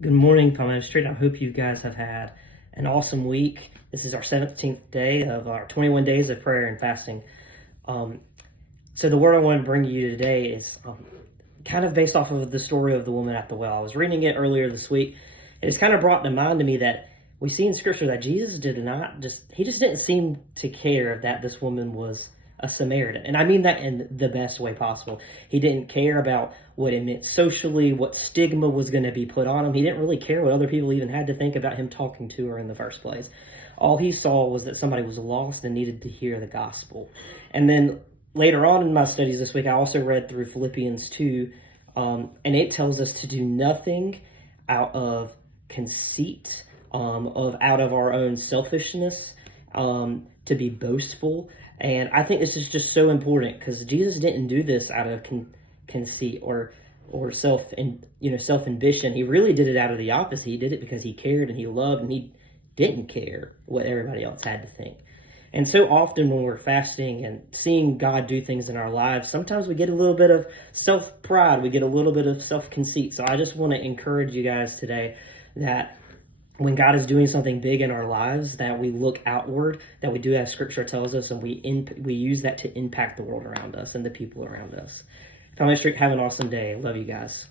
Good morning, Palmetto Street. I hope you guys have had an awesome week. This is our 17th day of our 21 days of prayer and fasting. Um, so the word I want to bring to you today is kind of based off of the story of the woman at the well. I was reading it earlier this week, and it's kind of brought to mind to me that we see in Scripture that Jesus he just didn't seem to care that this woman was a Samaritan. And I mean that in the best way possible. He didn't care about what it meant socially, what stigma was going to be put on him. He didn't really care what other people even had to think about him talking to her in the first place. All he saw was that somebody was lost and needed to hear the gospel. And then later on in my studies this week, I also read through Philippians 2, and it tells us to do nothing out of conceit, out of our own selfishness, to be boastful. And I think this is just so important because Jesus didn't do this out of conceit or self ambition. He really did it out of the opposite. He did it because he cared and he loved, and he didn't care what everybody else had to think. And so often when we're fasting and seeing God do things in our lives, sometimes we get a little bit of self-pride, we get a little bit of self-conceit. So I just want to encourage you guys today that when God is doing something big in our lives, that we look outward, that we do as Scripture tells us, and we use that to impact the world around us and the people around us. Thomas Street, have an awesome day. Love you guys.